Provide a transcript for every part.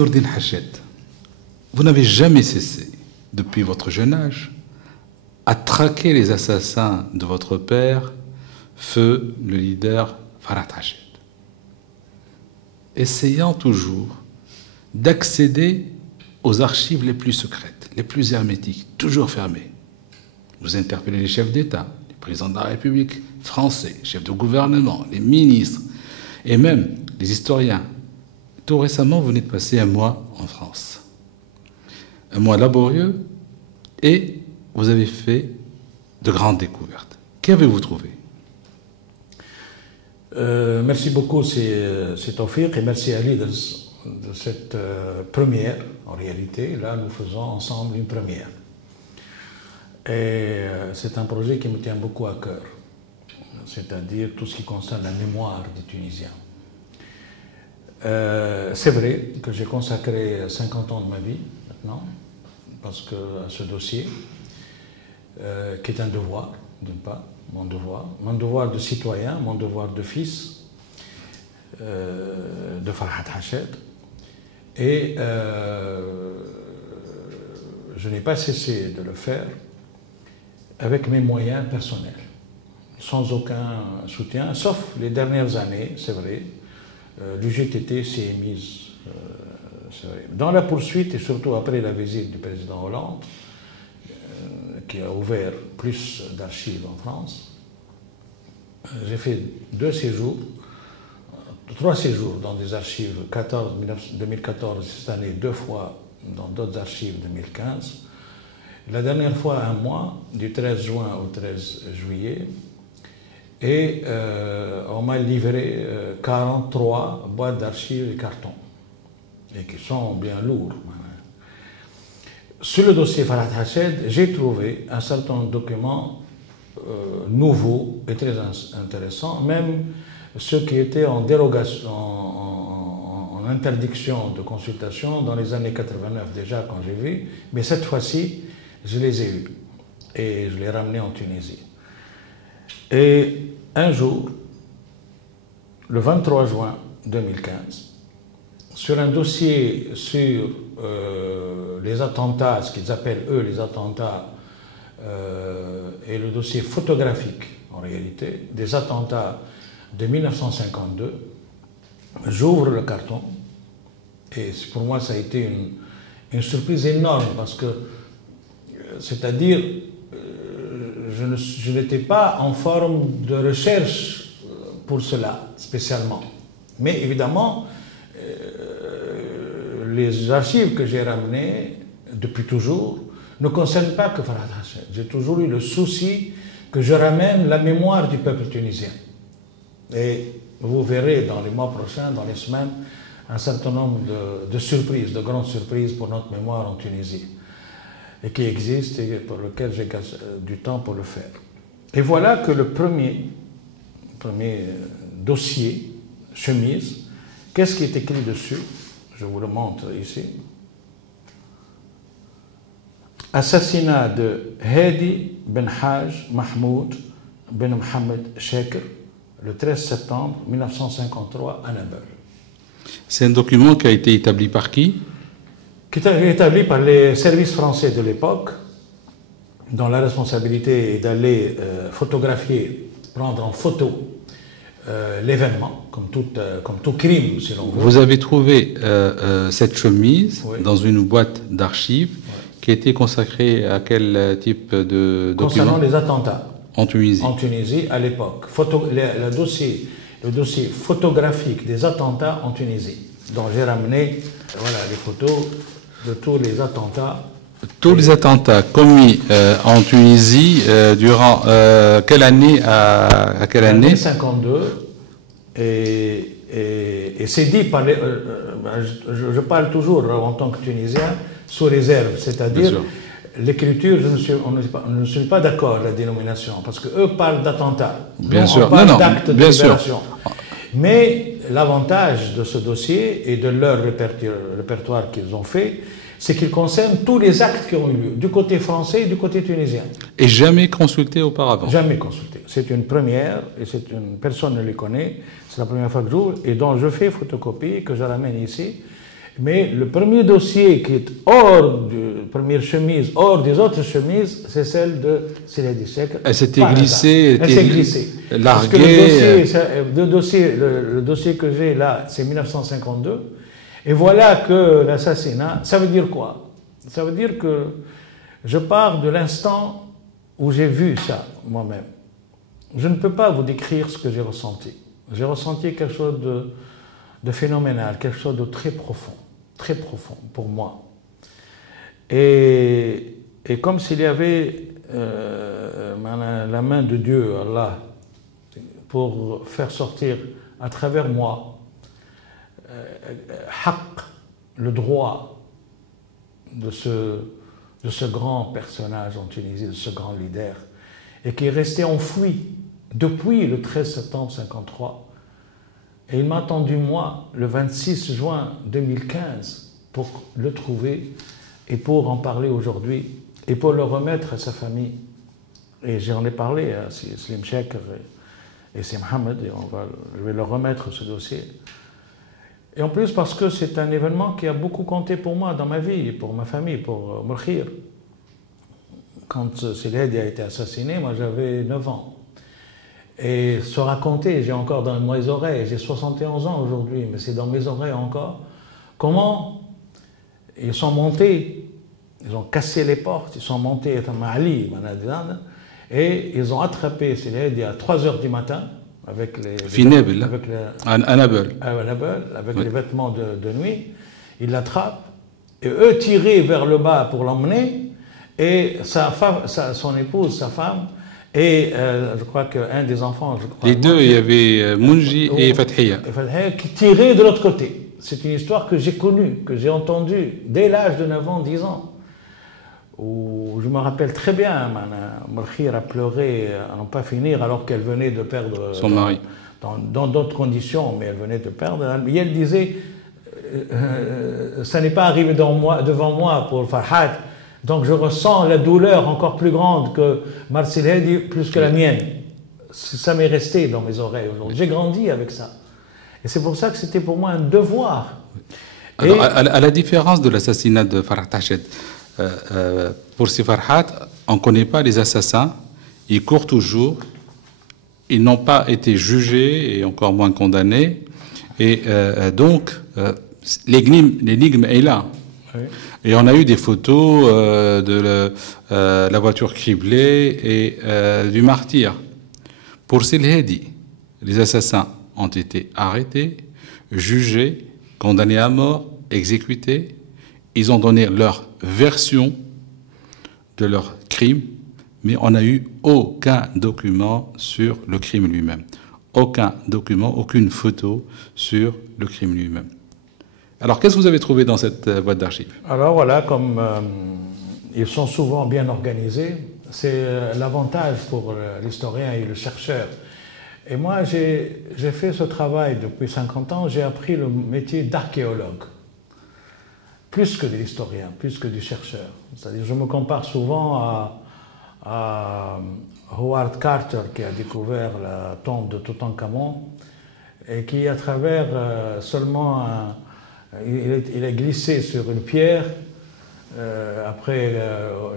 Nourdine Hached, vous n'avez jamais cessé, depuis votre jeune âge, à traquer les assassins de votre père, feu le leader Farhat Hached, essayant toujours d'accéder aux archives les plus secrètes, les plus hermétiques, toujours fermées. Vous interpellez les chefs d'État, les présidents de la République français, les chefs de gouvernement, les ministres, et même les historiens. Tout récemment, vous venez de passer un mois en France. Un mois laborieux, et vous avez fait de grandes découvertes. Qu'avez-vous trouvé? Merci beaucoup, c'est Tawfiq, et merci Ali de cette première. En réalité, là, nous faisons ensemble une première. Et c'est un projet qui me tient beaucoup à cœur, c'est-à-dire tout ce qui concerne la mémoire des Tunisiens. C'est vrai que j'ai consacré 50 ans de ma vie maintenant, parce que à ce dossier, qui est un devoir, d'une part, mon devoir de citoyen, mon devoir de fils de Farhat Hached. Et je n'ai pas cessé de le faire avec mes moyens personnels, sans aucun soutien, sauf les dernières années, c'est vrai. L'UGTT s'est mise dans la poursuite, et surtout après la visite du président Hollande, qui a ouvert plus d'archives en France. J'ai fait 3 séjours dans des archives 2014 cette année, 2 fois dans d'autres archives 2015. La dernière fois, un mois, du 13 juin au 13 juillet. Et on m'a livré 43 boîtes d'archives et cartons, et qui sont bien lourds. Sur le dossier Farhat Hached, j'ai trouvé un certain nombre de documents nouveaux et très intéressants, même ceux qui étaient en dérogation, en interdiction de consultation dans les années 89 déjà quand j'ai vu, mais cette fois-ci, je les ai eus et je les ai ramenés en Tunisie. Et un jour, le 23 juin 2015, sur un dossier sur les attentats, ce qu'ils appellent eux les attentats, et le dossier photographique en réalité, des attentats de 1952, j'ouvre le carton, et pour moi ça a été une surprise énorme, parce que, c'est-à-dire, je n'étais pas en forme de recherche pour cela, spécialement. Mais évidemment, les archives que j'ai ramenées depuis toujours ne concernent pas que Farhat Hached. J'ai toujours eu le souci que je ramène la mémoire du peuple tunisien. Et vous verrez dans les mois prochains, dans les semaines, un certain nombre de surprises, de grandes surprises pour notre mémoire en Tunisie, et qui existent et pour lequel j'ai du temps pour le faire. Et voilà que le premier dossier, chemise, qu'est-ce qui est écrit dessus? Je vous le montre ici. Assassinat de Hedi Ben Haj Mahmoud Ben Mohamed Sheker, le 13 septembre 1953 à Nabeul. C'est un document qui a été établi par qui? Qui est établi par les services français de l'époque, dont la responsabilité est d'aller photographier, prendre en photo l'événement, comme tout crime, si l'on veut. Vous avez trouvé cette chemise, oui, dans une boîte d'archives, oui, qui était consacrée à quel type de document? Concernant les attentats. En Tunisie. En Tunisie, à l'époque. Le dossier photographique des attentats en Tunisie, dont j'ai ramené voilà, les photos de tous les attentats. Tous les attentats commis en Tunisie durant quelle année à quelle année? 1952. Et c'est dit par les... je parle toujours en tant que Tunisien sous réserve, c'est-à-dire l'écriture, on ne suis pas d'accord la dénomination, parce qu'eux parlent d'attentats. Bien sûr, on parle d'actes de libération. Mais l'avantage de ce dossier et de leur répertoire qu'ils ont fait, c'est qu'il concerne tous les actes qui ont eu lieu, du côté français et du côté tunisien. Et jamais consulté auparavant? Jamais consulté. C'est une première, et personne ne les connaît. C'est la première fois que j'ouvre, et dont je fais photocopie, que je ramène ici. Mais le premier dossier qui est hors de première chemise, hors des autres chemises, c'est celle de Sidi Cheikh. Elle s'était glissée, elle s'est glissée. Larguée. Parce que le dossier que j'ai là, c'est 1952. Et voilà que l'assassinat, ça veut dire quoi? Ça veut dire que je pars de l'instant où j'ai vu ça moi-même. Je ne peux pas vous décrire ce que j'ai ressenti. J'ai ressenti quelque chose de phénoménal, quelque chose de très profond pour moi. Et comme s'il y avait la main de Dieu, Allah, pour faire sortir à travers moi le droit de ce grand personnage en Tunisie, de ce grand leader, et qui est resté enfoui depuis le 13 septembre 1953. Et il m'a attendu, moi, le 26 juin 2015, pour le trouver et pour en parler aujourd'hui et pour le remettre à sa famille. Et j'en ai parlé à Slim Cheikh et c'est Mohamed, et je vais leur remettre ce dossier. Et en plus parce que c'est un événement qui a beaucoup compté pour moi dans ma vie, pour ma famille, pour Mourkhir. Quand Sidi a été assassiné, moi j'avais 9 ans. Et se raconter, j'ai encore dans mes oreilles, j'ai 71 ans aujourd'hui, mais c'est dans mes oreilles encore, comment ils sont montés, ils ont cassé les portes, ils sont montés à Ali, et ils ont attrapé Sidi à 3 h du matin, avec les vêtements de nuit. Ils l'attrapent, et eux tirés vers le bas pour l'emmener, et son épouse, sa femme, et je crois qu'un des enfants, les deux, il y avait Mounji et Fathiya, qui tiraient de l'autre côté. C'est une histoire que j'ai connue, que j'ai entendue dès l'âge de 9 ans, 10 ans. Où je me rappelle très bien, Mourkhir a pleuré à n'en pas finir alors qu'elle venait de perdre son mari. Dans d'autres conditions, mais elle venait de perdre. Et elle disait, ça n'est pas arrivé devant moi pour Farhat, donc je ressens la douleur encore plus grande que Marcel Hedi, plus que la mienne. Ça m'est resté dans mes oreilles aujourd'hui. J'ai grandi avec ça. Et c'est pour ça que c'était pour moi un devoir. Alors, à la différence de l'assassinat de Farhat Hached, pour ces Farhat, on ne connaît pas les assassins, ils courent toujours, ils n'ont pas été jugés et encore moins condamnés, et donc l'énigme est là. Oui. Et on a eu des photos de la voiture criblée et du martyr. Pour Sidi, les assassins ont été arrêtés, jugés, condamnés à mort, exécutés. Ils ont donné leur version de leur crime, mais on n'a eu aucun document sur le crime lui-même. Aucun document, aucune photo sur le crime lui-même. Alors, qu'est-ce que vous avez trouvé dans cette boîte d'archives? Alors voilà, comme ils sont souvent bien organisés, c'est l'avantage pour l'historien et le chercheur. Et moi, j'ai fait ce travail depuis 50 ans, j'ai appris le métier d'archéologue. Plus que de l'historien, plus que du chercheur. C'est-à-dire, je me compare souvent à Howard Carter, qui a découvert la tombe de Toutankhamon, et qui, à travers seulement il a glissé sur une pierre, après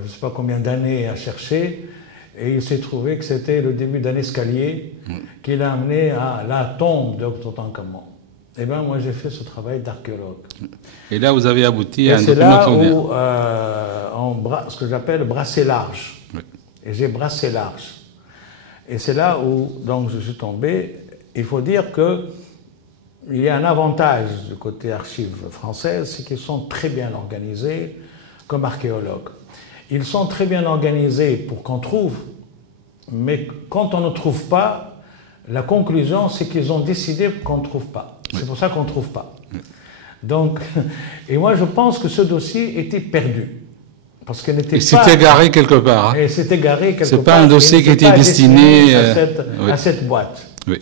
je ne sais pas combien d'années à chercher, et il s'est trouvé que c'était le début d'un escalier qui l'a amené à la tombe de Toutankhamon. Eh bien, moi, j'ai fait ce travail d'archéologue. Et là, vous avez abouti à un document. C'est là où ce que j'appelle brasser large. Oui. Et j'ai brassé large. Et c'est là où donc, je suis tombé. Il faut dire qu'il y a un avantage du côté archives françaises, c'est qu'ils sont très bien organisés comme archéologues. Ils sont très bien organisés pour qu'on trouve, mais quand on ne trouve pas, la conclusion, c'est qu'ils ont décidé qu'on ne trouve pas. C'est pour ça qu'on ne trouve pas. Donc, et moi, je pense que ce dossier était perdu. Parce qu'il n'était pas... Il s'est égaré quelque part. Hein. Et s'est égaré quelque part. C'est pas un dossier qui était destiné à cette boîte. Oui.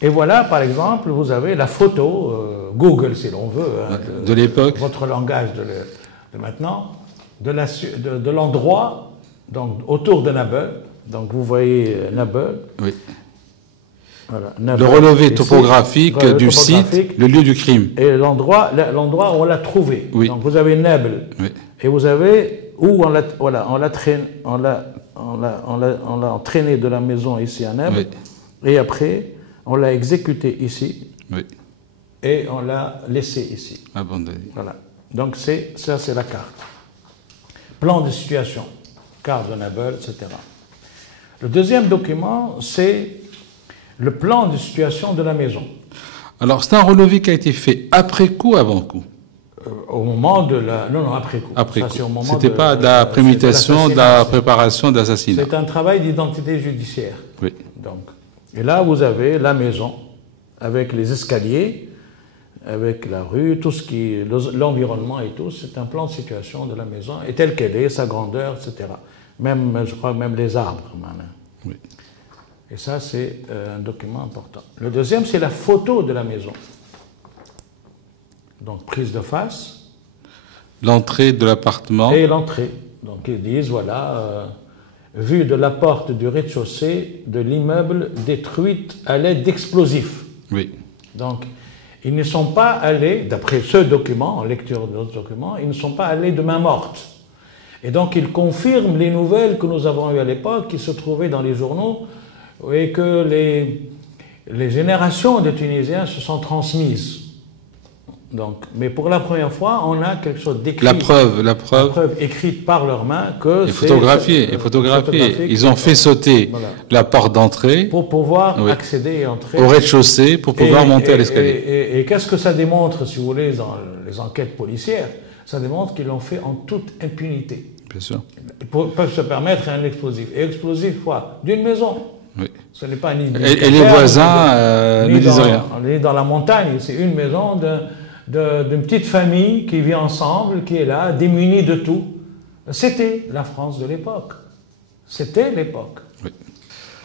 Et voilà, par exemple, vous avez la photo, Google si l'on veut, hein, de l'époque, votre langage de maintenant, de l'endroit, donc autour de Nabeul. Donc vous voyez Nabeul. Oui. Voilà, le relevé ici, topographique du site, le lieu du crime. Et l'endroit où on l'a trouvé. Oui. Donc vous avez Nabil. Oui. Et vous avez où on l'a entraîné de la maison ici à Nabil. Oui. Et après, on l'a exécuté ici. Oui. Et on l'a laissé ici. Abandonné. Voilà. Donc ça, c'est la carte. Plan de situation, carte de Nabil, etc. Le deuxième document, c'est le plan de situation de la maison. Alors, c'est un relevé qui a été fait après coup ou avant coup? Au moment de la... Non, après coup. Après coup. Ce n'était pas de la préméditation, de la préparation d'assassinat. C'est un travail d'identité judiciaire. Oui. Donc, et là, vous avez la maison, avec les escaliers, avec la rue, tout ce qui... l'environnement et tout. C'est un plan de situation de la maison, et telle qu'elle est, sa grandeur, etc. Même, je crois, même les arbres. Oui. Et ça, c'est un document important. Le deuxième, c'est la photo de la maison. Donc, prise de face. L'entrée de l'appartement. Et l'entrée. Donc, ils disent, voilà, vue de la porte du rez-de-chaussée de l'immeuble détruite à l'aide d'explosifs. Oui. Donc, ils ne sont pas allés, d'après ce document, en lecture de notre document, ils ne sont pas allés de main morte. Et donc, ils confirment les nouvelles que nous avons eues à l'époque, qui se trouvaient dans les journaux, et que les générations de Tunisiens se sont transmises. Donc, mais pour la première fois, on a quelque chose d'écrit. La preuve écrite par leurs mains que et photographiée. Ils ont fait sauter la porte d'entrée pour pouvoir accéder et entrer au rez-de-chaussée pour pouvoir monter à l'escalier. Et qu'est-ce que ça démontre, si vous voulez, dans les enquêtes policières? Ça démontre qu'ils l'ont fait en toute impunité. Bien sûr. Ils peuvent se permettre un explosif. Et explosif, quoi? D'une maison. Oui. Ce n'est pas ni et les voisins ne disent rien. On est dans la montagne, c'est une maison d'une petite famille qui vit ensemble, qui est là, démunie de tout. C'était la France de l'époque. C'était l'époque. Oui.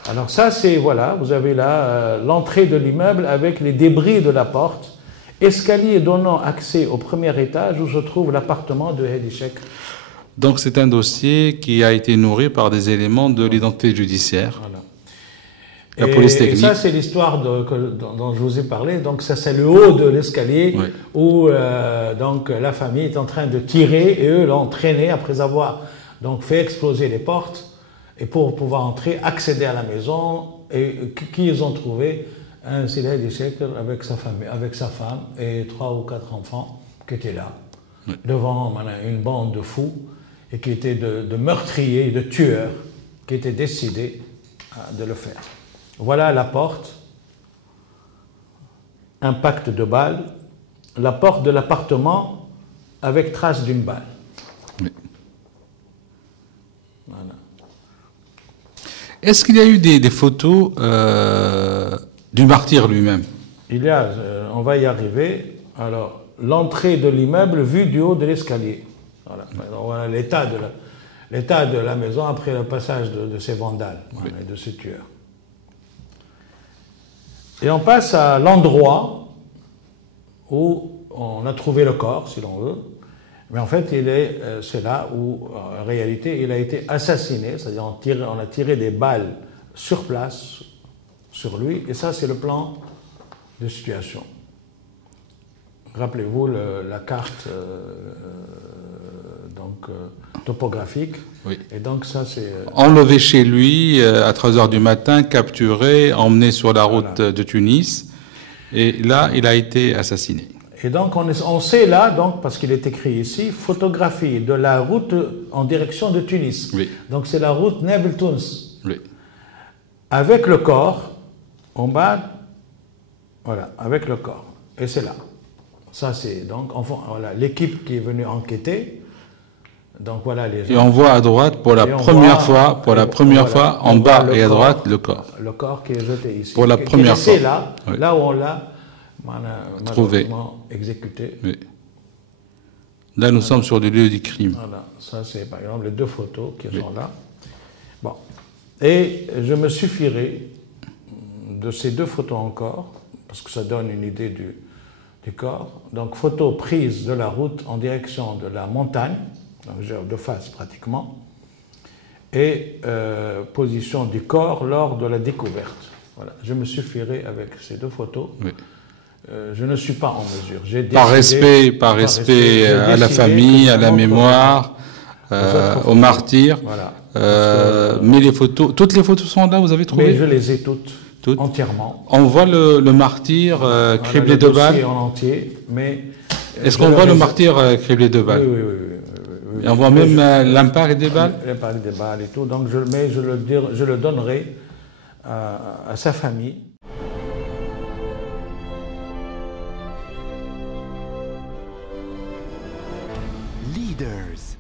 Alors ça, c'est, voilà, vous avez là l'entrée de l'immeuble avec les débris de la porte, escalier donnant accès au premier étage où se trouve l'appartement de Hedi Cheikh. Donc c'est un dossier qui a été nourri par des éléments de l'identité judiciaire. Voilà. La police technique. Et ça, c'est l'histoire dont je vous ai parlé. Donc ça, c'est le haut de l'escalier où donc la famille est en train de tirer et eux l'ont traîné après avoir donc fait exploser les portes et pour pouvoir entrer, accéder à la maison et qui ils ont trouvé un Sidi Hedi Cheikh avec sa famille, avec sa femme et 3 ou 4 enfants qui étaient là devant une bande de fous et qui étaient de meurtriers, de tueurs qui étaient décidés de le faire. Voilà la porte, impact de balle, la porte de l'appartement avec trace d'une balle. Oui. Voilà. Est-ce qu'il y a eu des photos du martyr lui-même? Il y a, on va y arriver, alors l'entrée de l'immeuble vue du haut de l'escalier. Voilà. Voilà l'état de la maison après le passage de ces vandales, et de ces tueurs. Et on passe à l'endroit où on a trouvé le corps, si l'on veut. Mais en fait, c'est là où, en réalité, il a été assassiné, c'est-à-dire on a tiré des balles sur place, sur lui, et ça, c'est le plan de situation. Rappelez-vous la carte topographique. Oui. Et donc ça, c'est... Enlevé chez lui à 3 h du matin, capturé, emmené sur la route de Tunis. Et là, il a été assassiné. Et donc, on sait là, donc, parce qu'il est écrit ici, photographie de la route en direction de Tunis. Oui. Donc, c'est la route Nabil-Tunis. Oui. Avec le corps, en bas, voilà, avec le corps. Et c'est là. Ça, c'est donc, enfin, voilà, l'équipe qui est venue enquêter. Donc, voilà les gens. Et on voit à droite, pour la première fois, en bas et à droite, le corps. Le corps qui est jeté ici. Pour la première fois. C'est là, là où on l'a trouvé, exécuté. Oui. Là, nous sommes sur le lieu du crime. Voilà, ça c'est par exemple les 2 photos qui sont là. Bon, et je me suffirai de ces 2 photos encore, parce que ça donne une idée du corps. Donc, photo prise de la route en direction de la montagne, donc de face pratiquement, et position du corps lors de la découverte. Voilà, je me suffirai avec ces 2 photos. Oui. Je ne suis pas en mesure. Par respect à la famille, à la mémoire, aux martyrs. Voilà. Mais les photos, toutes les photos sont là, vous avez trouvé? Mais je les ai toutes entièrement. On voit le martyr criblé de balles. En entier, mais est-ce qu'on voit le martyr criblé de balles? Oui. Et on voit même l'impact des balles? L'impact des balles et tout. Donc je le donnerai à sa famille. Leaders.